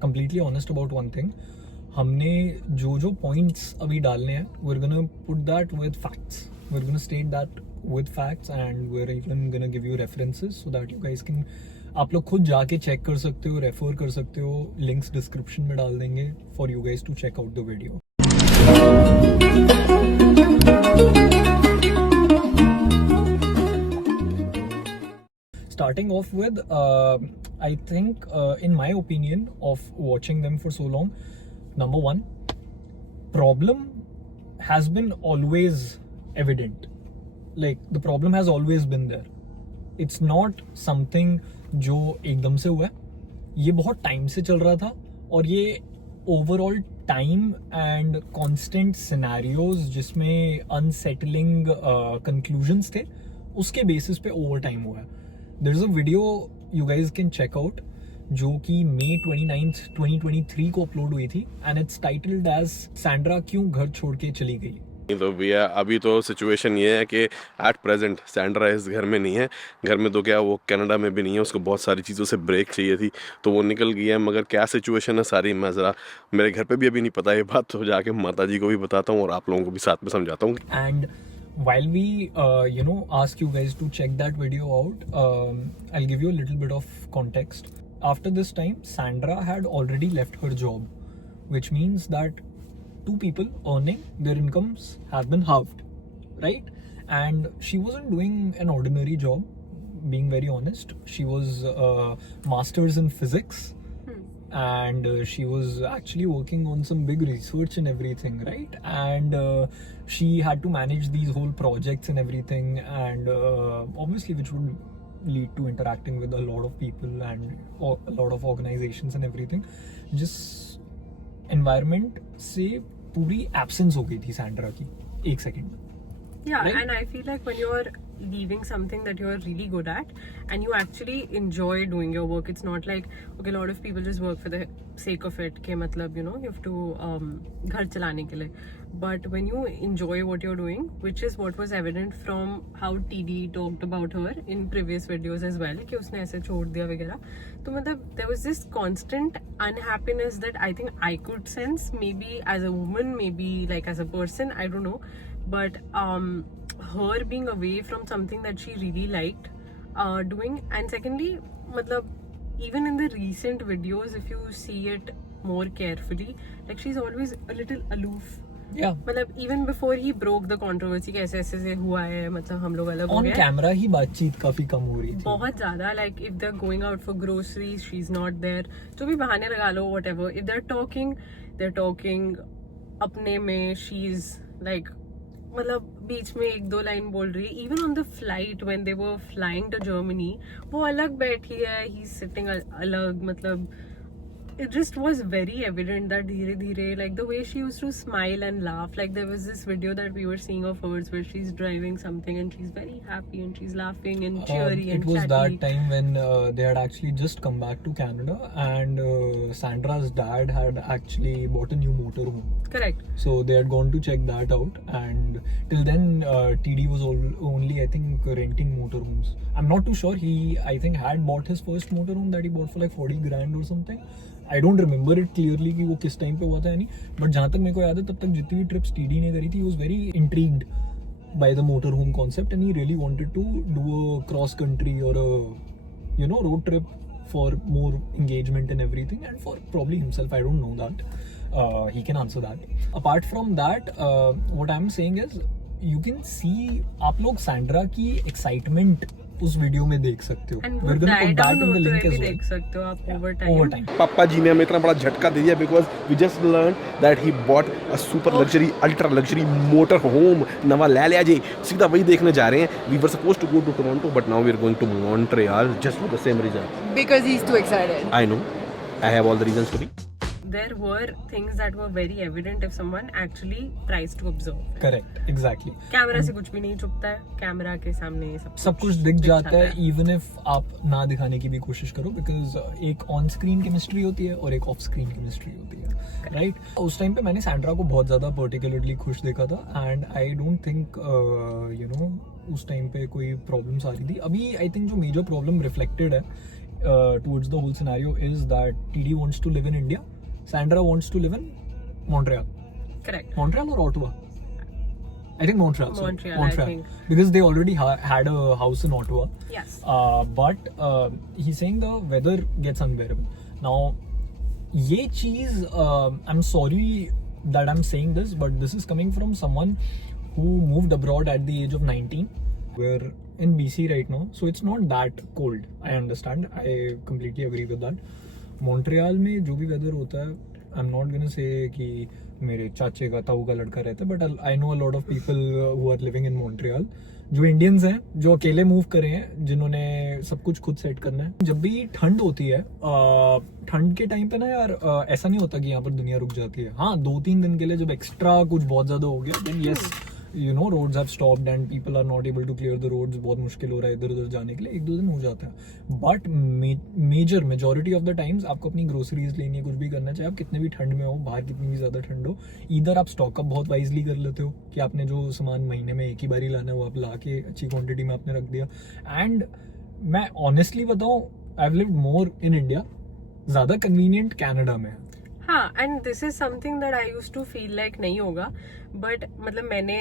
completely honest about one thing. हमने जो points अभी डालने हैं, we're gonna put that with facts. We're gonna state that with facts, and we're even gonna give you references so that you guys can, आप लोग खुद जाके check कर सकते हो, रेफर कर सकते हो. लिंक्स डिस्क्रिप्शन में डाल देंगे for you guys to check out the video. Starting off with, I think, in my opinion, of watching them for so long, number one, problem has been always evident. Like, the problem has always been there. It's not something जो एकदम से हुआ है. ये बहुत time से चल रहा था, और ये overall time and constant scenarios जिसमें अनसेटलिंग कंक्लूजन्स थे, उसके बेसिस पे ओवर टाइम हुआ है. There is a video you guys can check out जो कि May 29th 2023 को अपलोड हुई थी, and it's titled as Sandra क्यों घर छोड़ के चली गई. तो भैया अभी तो सिचुएशन ये है कि एट प्रेजेंट सैंड्रा इस घर में नहीं है. घर में तो क्या, वो कनाडा में भी नहीं है. उसको बहुत सारी चीज़ों से ब्रेक चाहिए थी, तो वो निकल गई है. मगर क्या सिचुएशन है सारी, मैं ज़रा, मेरे घर पे भी अभी नहीं पता ये बात, तो जाके माता जी को भी बताता हूँ और आप लोगों को भी साथ में समझाता हूँ. And while we ask you guys to check that video out, I'll give you a little bit of context. After this time, Sandra had already left her job, which means that two people earning, their incomes have been halved, right? And she wasn't doing an ordinary job, being very honest. She was masters in physics, and she was actually working on some big research and everything, right? And she had to manage these whole projects and everything, and obviously which would lead to interacting with a lot of people and a lot of organizations and everything. Just environment से पूरी absence हो गई थी Sandra की एक second में. Yeah, Right? and I feel like when you're leaving something that you're really good at and you actually enjoy doing your work, it's not like, okay, a lot of people just work for the sake of it, ke matlab, you have to ghar chalane ke liye. But when you enjoy what you're doing, which is what was evident from how TD talked about her in previous videos as well, कि उसने ऐसे छोड़ दिया वगैरह, तो मतलब there was this constant unhappiness that I think I could sense, maybe as a woman, maybe like as a person, I don't know, but her being away from something that she really liked doing. And secondly, matlab, even in the recent videos, if you see it more carefully, like she's always a little aloof. Yeah. मतलब even before he broke the controversy कि ऐसे ऐसे से हुआ है, मतलब हम लोग अलग हो गए. On camera ही बातचीत काफी कम हो रही थी. बहुत ज़्यादा, like if they're going out for groceries, she's not there. जो भी बहाने लगा लो, whatever. If they're talking अपने में, she's like, मतलब बीच में एक दो लाइन बोल रही है. Even on the flight when they were flying to Germany, वो अलग बैठी है, he's sitting अलग. मतलब it just was very evident that धीरे धीरे, like the way she used to smile and laugh, like there was this video that we were seeing of hers where she's driving something and she's very happy and she's laughing and cheery and it was chatty. that time when they had actually just come back to Canada, and Sandra's dad had actually bought a new motorhome. Correct. So they had gone to check that out, and till then TD was only, I think, renting motorhomes. I'm not too sure. He, I think, had bought his first motorhome that he bought for like 40 grand or something. I don't remember it clearly कि वो किस time पे हुआ था या नहीं, but जहाँ तक मेरे को याद है तब तक जितनी भी ट्रिप्स TD ने करी थी, he was very intrigued by the motorhome concept, and he really wanted to do a cross country or a road trip for more engagement and everything, and for probably himself. I don't know that. He can answer that. Apart from that, what I'm saying is, you can see आप लोग Sandra की excitement उस video में देख सकते हो. And We're gonna put that in the link भी as well. देख सकते हो आप over Over time. time. पापा जी ने हमें इतना बड़ा झटका दे दिया because we just learn that he bought a super luxury ultra luxury motor home. नवा ले लिया जी, सीधा वही देखने जा रहे हैं. We were supposed to go to Toronto but now we are going to Montreal just for the same reason. Because he's too excited. I know, I have all the reasons to be. There were things that were very evident if someone actually tries to observe. Correct, exactly. Camera से कुछ भी नहीं छुपता है, camera के सामने सब कुछ दिख जाता है, इवन इफ आप ना दिखाने की भी कोशिश करो, बिकॉज एक ऑन स्क्रीन केमिस्ट्री होती है और एक ऑफ स्क्रीन केमिस्ट्री होती है, राइट? उस टाइम पे मैंने सैंड्रा को बहुत ज़्यादा पर्टिकुलरली खुश देखा था, एंड आई डोंट थिंक उस टाइम पे कोई प्रॉब्लम्स आ रही थी. अभी आई थिंक जो मेजर प्रॉब्लम रिफ्लेक्टेड है towards the whole scenario is that TD wants to live in India, Sandra wants to live in Montreal. Correct. Montreal or Ottawa? I think Montreal. sorry. Montreal, I think. Because they already had a house in Ottawa. Yes. But he's saying the weather gets unbearable. Now, ये चीज I'm sorry that I'm saying this, but this is coming from someone who moved abroad at the age of 19. We're in BC right now, so it's not that cold. I understand. I completely agree with that. Montreal में जो भी weather होता है, I'm not gonna say कि मेरे चाचे का ताऊ का लड़का रहता है, but I know a lot of people who are living in Montreal, जो इंडियंस हैं, जो अकेले मूव करे हैं, जिन्होंने सब कुछ खुद सेट करना है. जब भी ठंड होती है, ठंड के टाइम पे ना यार, ऐसा नहीं होता कि यहाँ पर दुनिया रुक जाती है. हाँ, 2-3 दिन के लिए जब एक्स्ट्रा कुछ बहुत ज्यादा हो गया, then yes, you know, roads have stopped and people are not able to clear the roads. बहुत मुश्किल हो रहा है इधर उधर जाने के लिए, 1-2 दिन हो जाता है. But majority of the times आपको अपनी ग्रोसरीज लेनी है, कुछ भी करना चाहिए, आप कितने भी ठंड में हो, बाहर कितनी भी ज्यादा ठंड हो, इधर आप स्टॉक अप बहुत वाइजली कर लेते हो कि आपने जो सामान महीने में एक ही बार ही लाना है वो आप ला के अच्छी क्वांटिटी में आपने रख दिया. एंड मैं ऑनेस्टली बताऊं, I have lived more in India, ज्यादा कन्वीनियंट कनाडा में. हाँ, and this is something that I use to feel like नहीं होगा, बट मतलब मैंने,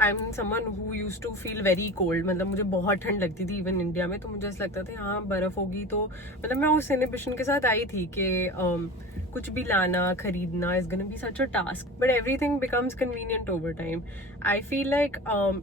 I am someone who use to feel very cold. मतलब मुझे बहुत ठंड लगती थी इवन इंडिया में, तो मुझे ऐसा लगता था हाँ बर्फ होगी, तो मतलब मैं उस इनहिबिशन के साथ आई थी कि कुछ भी लाना खरीदना is gonna be such a task, but everything becomes convenient over time. I feel like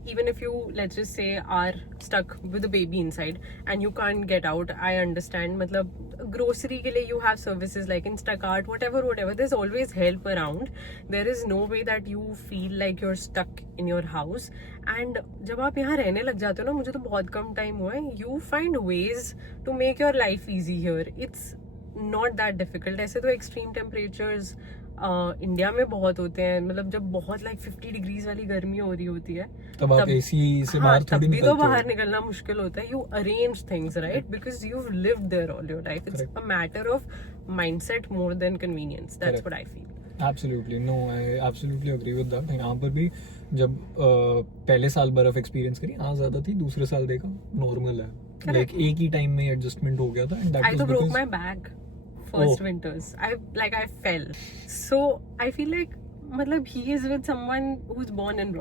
even if you let's just say are stuck with a baby inside and you can't get out, I understand. मतलब grocery के लिए you have services like Instacart, whatever, there's always help around. There is no way that you feel like you're stuck in your house. And जब आप यहाँ रहने लग जाते हो ना, मुझे तो बहुत कम टाइम हुआ है, you find ways to make your life easy here. It's not that difficult. ऐसे तो extreme temperatures इंडिया में बहुत होते हैं, मतलब जब बहुत लाइक 50 डिग्रीज वाली गर्मी हो रही होती है, तब आप एसी से हाँ, बाहर थोड़ी तब भी निकलते तो हो. बाहर निकलना मुश्किल होता है. You arrange things right, because you lived there all your life. It's a matter of mindset more than convenience. That's what I feel. Absolutely, no, I absolutely agree with that. यहाँ पर भी जब पहले साल बर्फ एक्सपीरियंस करी, हाँ ज्यादा थी, दूसरे साल देखा नॉर्मल है, लाइक एक ही टाइम में एडजस्टमेंट हो गया था. एंड दैट I वाज तो broke because my back first winters. I fell. So I feel like मतलब he is with someone who's born and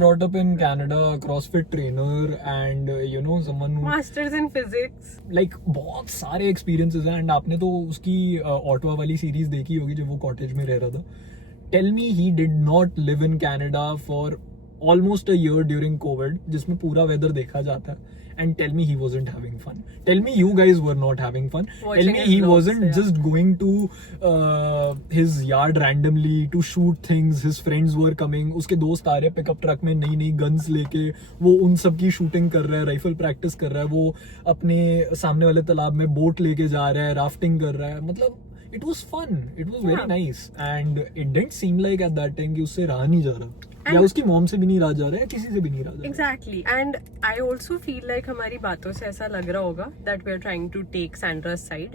brought up in Canada, CrossFit trainer, and you know, someone who masters in physics. like बहुत सारे experiences हैं. And आपने तो उसकी Ottawa वाली series देखी होगी जब वो कॉटेज में रह रहा था. Tell me he did not live in Canada for almost a year during COVID, जिसमें पूरा वेदर देखा जाता है. And tell me he wasn't having fun. Tell me you guys were not having fun. Watching Tell me his he vlogs, wasn't yeah. just going to his yard randomly to shoot things. His friends were coming. उसके दोस्त आ रहे हैं pickup truck में नई नई guns लेके, वो उन सब की शूटिंग कर रहा है, राइफल प्रैक्टिस कर रहा है, वो अपने सामने वाले तालाब में बोट लेके जा रहा है, राफ्टिंग कर रहा है. मतलब it was fun. It was very nice. And it didn't seem like at that time कि उससे रहा नहीं जा रहा, या उसकी मॉम से भी नहीं रहा जा रहा है, किसी से भी नहीं रहा जा रहा. Exactly. And I also feel like हमारी बातों से ऐसा लग रहा होगा that we are trying to take Sandra's side.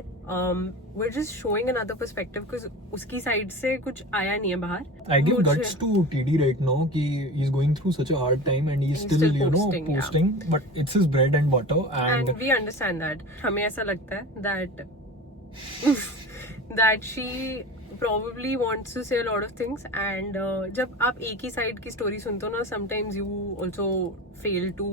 We're just showing another perspective because उसकी side से कुछ आया नहीं है बाहर. I give guts to TD right now कि he's going through such a hard time and he's still you know posting, but it's his bread and butter. And we understand that. हमें ऐसा लगता है that that she probably wants to say a lot of things, and जब आप एक ही side की story सुनते हो ना, sometimes you also fail to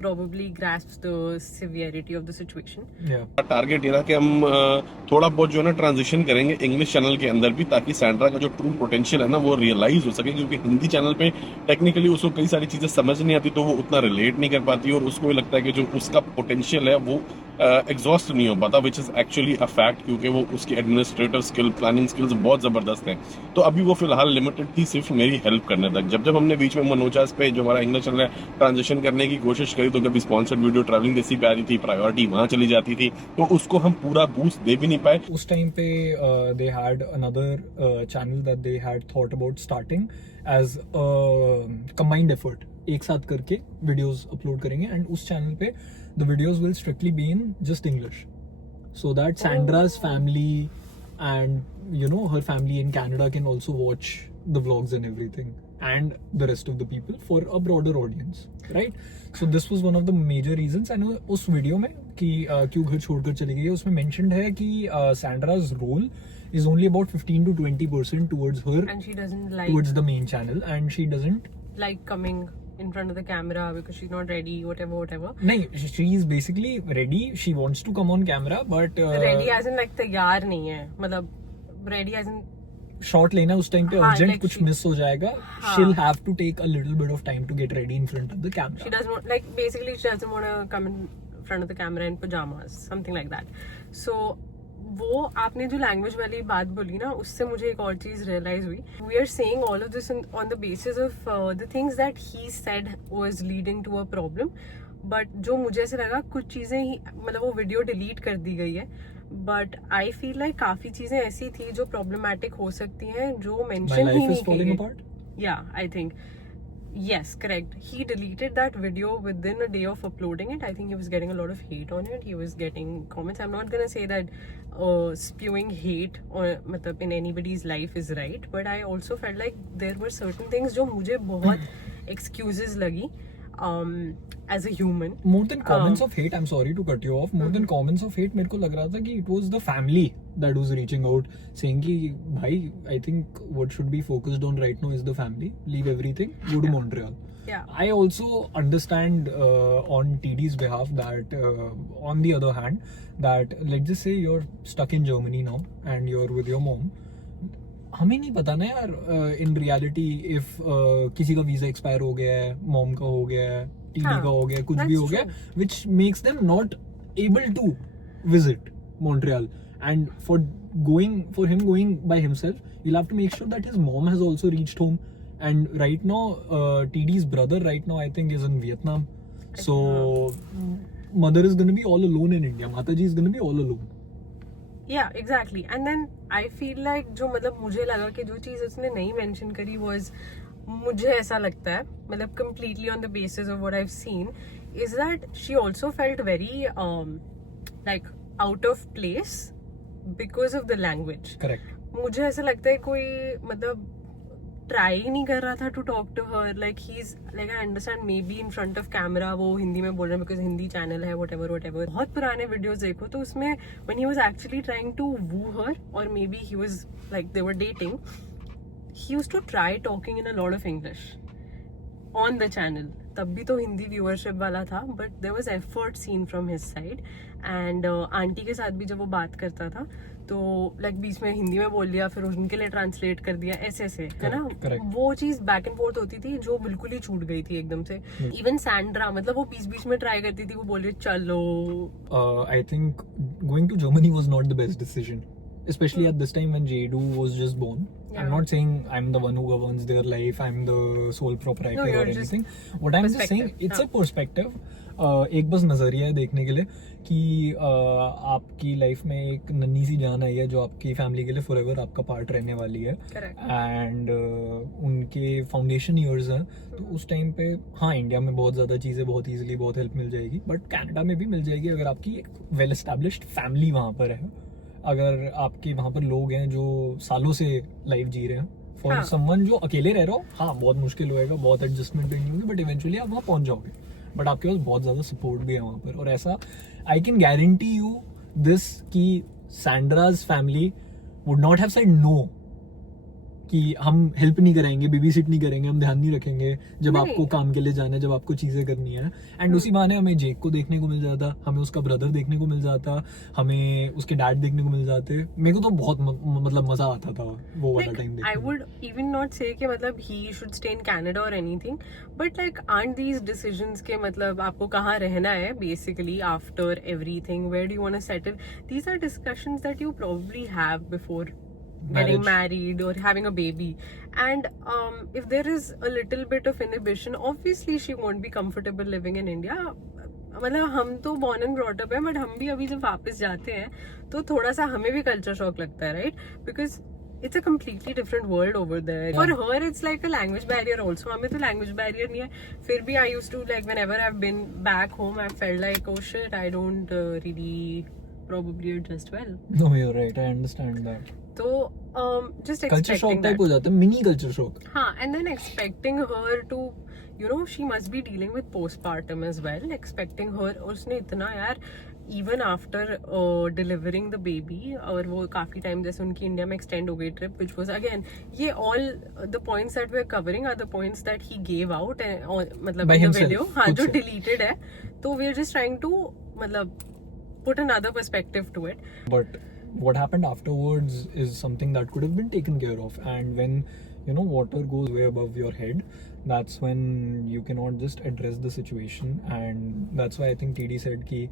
probably grasp the severity of the situation. Yeah. Target ये था कि हम थोड़ा बहुत जो है ना ट्रांजिशन करेंगे इंग्लिश चैनल के अंदर भी, ताकि सैंड्रा का जो ट्रू पोटेंशियल है ना वो रियलाइज हो सके. क्योंकि हिंदी चैनल पे टेक्निकली उसको कई सारी चीजें समझ नहीं आती, तो वो उतना रिलेट नहीं कर पाती, और उसको लगता है कि जो उसका पोटेंशियल है वो एग्जॉस्ट नहीं हो पाता, which is actually a fact, क्योंकि वो उसकी एडमिनिस्ट्रेटर स्किल, प्लानिंग स्किल्स बहुत जबरदस्त हैं. तो अभी वो फिलहाल लिमिटेड थी सिर्फ मेरी हेल्प करने तक. जब हमने बीच में मनोचास पे जो हमारा इंग्लिश चैनल है ट्रांजिशन करने की कोशिश करी, तो कभी स्पॉन्सर्ड वीडियो ट्रैवलिंग जैसी पे आ रही थी, प्रायोरिटी वहां चली जाती थी, तो उसको हम पूरा बूस्ट दे भी नहीं पाए. उस टाइम पे they had another channel that they had thought about starting as a combined effort. एक साथ करके वीडियोस अपलोड करेंगे, एंड उस चैनल पे the videos will strictly be in just English, so that Sandra's family and you know her family in Canada can also watch the vlogs and everything. and the rest of the people for a broader audience, right? So this was one of the major reasons. And उस video में कि क्यों घर छोड़कर चली गई है, उसमें mentioned है कि Sandra's role is only about 15 to 20% towards her, And she doesn't like towards the main channel, and she doesn't. coming in front of the camera because she's not ready, whatever. नहीं, she is basically ready. She wants to come on camera, but Ready as in like तैयार नहीं है, मतलब ready as in shot लेना उस time पे हाँ, urgent like कुछ she- मिस हो जाएगा. हाँ. She'll have to take a little bit of time to get ready in front of the she camera. doesn't want, like basically she doesn't want to come in front of the camera in pajamas, something like that. So वो आपने जो language वाली बात बोली ना, उससे मुझे एक और चीज रियलाइज हुई. We are saying all of this on the basis of the things that he said was leading to a problem. But जो मुझे ऐसे लगा कुछ चीजें ही, मतलब वो वीडियो डिलीट कर दी गई है, बट आई फील लाइक काफी चीजें ऐसी थी जो प्रॉब्लमैटिक हो सकती हैं जो My मेंशन ही life नहीं is की falling गई. apart. Yeah, I think. Yes, correct. He deleted that video within a day of uploading it. I think he was getting a lot of hate on it. He was getting comments. I'm not gonna say that spewing hate or matlab in anybody's life is right, but I also felt like there were certain things जो मुझे बहुत excuses लगी as a human. More than comments of hate, I'm sorry to cut you off. More than comments of hate, मेरे को लग रहा था कि it was the family that was reaching out, saying कि भाई, I think what should be focused on right now is the family. Leave everything, go to Montreal. Yeah. I also understand on TD's behalf that on the other hand, that let's just say you're stuck in Germany now and you're with your mom. हमें नहीं पता ना यार in reality if किसी का visa expire हो गया है, मॉम का हो गया है, टीडी हाँ, का हो गया है, कुछ भी that's हो गया, true. which makes them not able to visit Montreal. And for him going by himself, you'll have to make sure that his mom has also reached home. And right now, TD's brother right now I think is in Vietnam. So mother is going to be all alone in India. Mataji is going to be all alone. Yeah, exactly. And then I feel like जो मतलब मुझे लगा कि जो चीज उसने नहीं mention करी was, मुझे ऐसा लगता है, मतलब completely on the basis of what I've seen, is that she also felt very like out of place because of the language. Correct. मुझे ऐसा लगता है कोई मतलब ट्राई ही नहीं कर रहा था to talk to her. Like he is like, I understand maybe in front of camera वो हिंदी में बोल रहे हैं बिकॉज हिंदी चैनल है, व्हाटएवर. बहुत पुराने वीडियोस देखो तो उसमें when he was actually trying to woo her, और maybe he was like they were dating, he used to try talking in a lot of English on the channel. तब भी तो Hindi viewership वाला था, but there was effort seen from his side. And aunty के साथ भी जब वो बात करता था तो लाइक बीच में हिंदी में बोल दिया, फिर उनके लिए ट्रांसलेट कर दिया, ऐसे है ना. correct. वो चीज बैक एंड फोर्थ होती थी जो बिल्कुल ही छूट गई थी एकदम से. इवन सैंड्रा, मतलब वो बीच बीच में ट्राई करती थी, वो बोल रही चलो. I think going to Germany was not the best decision, especially at this time when Jadu was just born. Yeah. I'm not saying I'm the one who governs their life, I'm the sole proprietor No, or you're just anything. What I'm just saying, perspective. it's हाँ. a perspective. एक बस नजरिया है देखने के लिए कि आपकी लाइफ में एक नन्ही सी जान आई है जो आपकी फैमिली के लिए फॉरएवर आपका पार्ट रहने वाली है. करेक्ट. एंड उनके फाउंडेशन ईयर्स हैं, तो उस टाइम पे हाँ इंडिया में बहुत ज़्यादा चीज़ें बहुत ईजिली बहुत हेल्प मिल जाएगी, बट कनाडा में भी मिल जाएगी अगर आपकी एक वेल एस्टैब्लिश्ड फैमिली वहाँ पर है, अगर आपके वहाँ पर लोग हैं जो सालों से लाइफ जी रहे हैं. फॉर हाँ. समवन जो अकेले रह रहे हो, हाँ बहुत मुश्किल होएगा, बहुत एडजस्टमेंट करनी होगी, बट इवेंचुअली आप वहाँ पहुँच जाओगे. बट आपके पास बहुत ज़्यादा सपोर्ट भी है वहाँ पर. और ऐसा I can guarantee you this कि Sandra's family would not have said no कि हम हेल्प नहीं करेंगे, बेबी सिट नहीं करेंगे, हम ध्यान नहीं रखेंगे जब नहीं. आपको काम के लिए जाना है, जब आपको चीजें करनी है. एंड उसी बहाने हमें जेक को देखने को मिल जाता, हमें उसका ब्रदर देखने को मिल जाता, हमें उसके डैड देखने को मिल जाते. मेरे को तो बहुत मतलब मजा आता था वो वाला टाइम I देखने में. would even not say कि मतलब he should stay in Canada or anything, but like aren't these decisions के मतलब आपको कहाँ रहना है basically after everything, where do you want to settle? These are discussions that you probably have before getting married or having a baby. And if there is a little bit of inhibition, obviously she won't be comfortable living in India. मतलब हम तो born and brought up है, but हम भी अभी जब वापस जाते हैं तो थोड़ा सा हमें भी कल्चर शॉक लगता है, right? Because it's a completely different world over there. Yeah. For her it's like a language barrier also. हमें तो language barrier नहीं है. फिर भी I used to like whenever I've been back home I felt like oh shit I don't really probably adjust well. No, you're right, I understand that. तो just culture shock expecting type that. हो जाता है, mini culture shock. हाँ, and then expecting her to, you know, she must be dealing with postpartum as well. Expecting her, और उसने इतना यार, even after delivering the baby, और वो काफी टाइम जैसे उनकी इंडिया में extend हो गई trip, which was again, ये all the points that we're covering are the points that he gave out and मतलब By in the himself, video, हाँ, खुद जो से. deleted है, तो we're just trying to मतलब put another perspective to it. But what happened afterwards is something that could have been taken care of. And when, you know, water goes way above your head, that's when you cannot just address the situation. And that's why I think TD said कि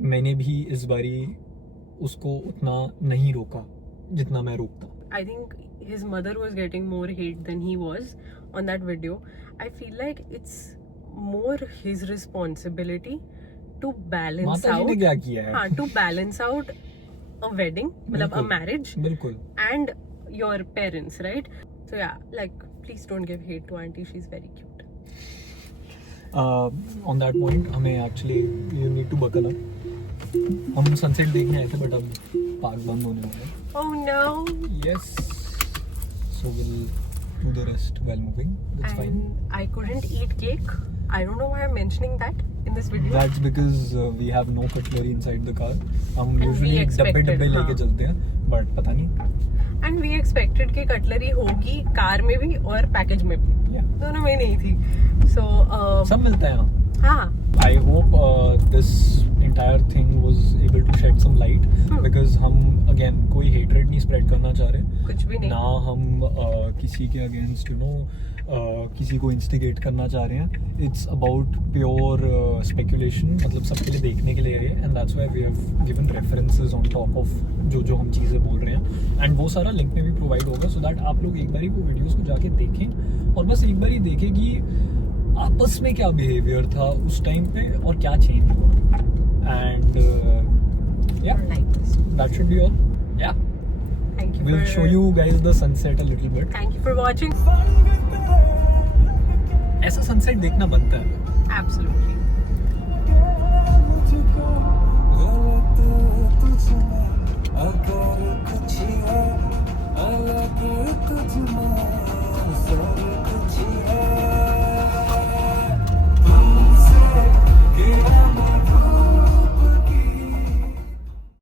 मैंने भी इस बारी उसको उतना नहीं रोका जितना मैं रोकता. I think his mother was getting more hate than he was on that video. I feel like it's more his responsibility to balance माता जी ने out. क्या किया है? हाँ, to balance out a wedding, मतलब a बिल्कुल. marriage, बिल्कुल. and your parents, right? So yeah, like please don't give hate to auntie. She's very cute. On that point, हमें actually you need to buckle up. हम sunset देखने आए थे but अब park बंद होने वाला है. Oh no! Yes. So we'll do the rest while moving. That's fine. And I couldn't eat cake. I don't know why I'm mentioning that in this video. That's because we have no cutlery inside the car. हम And we usually expected, डब्बे लेके हाँ. चलते हैं, but पता नहीं. And we expected कि cutlery होगी कार में भी और पैकेज में भी, Yeah. दोनों में नहीं थी. So सब मिलता है यहाँ. हाँ, I hope this entire thing was able to shed some light because हम again कोई hatred नहीं spread करना चाह रहे. कुछ भी नहीं. ना हम किसी के against किसी को instigate करना चाह रहे हैं. It's about pure speculation, मतलब सबके लिए देखने के लिए है, and that's why we have given references on top of जो हम चीज़ें बोल रहे हैं, and वो सारा लिंक में भी प्रोवाइड होगा so that आप लोग एक बारी वो वीडियोस को जाके देखें और बस एक बारी देखें कि आपस में क्या बिहेवियर था उस टाइम पे और क्या चेंज हुआ. एंड या like this. That should be all. या Thank you we'll for show you guys the sunset a little bit. Thank you for watching. ऐसा सनसेट देखना बनता है. Absolutely. मुझको गलत तुझ में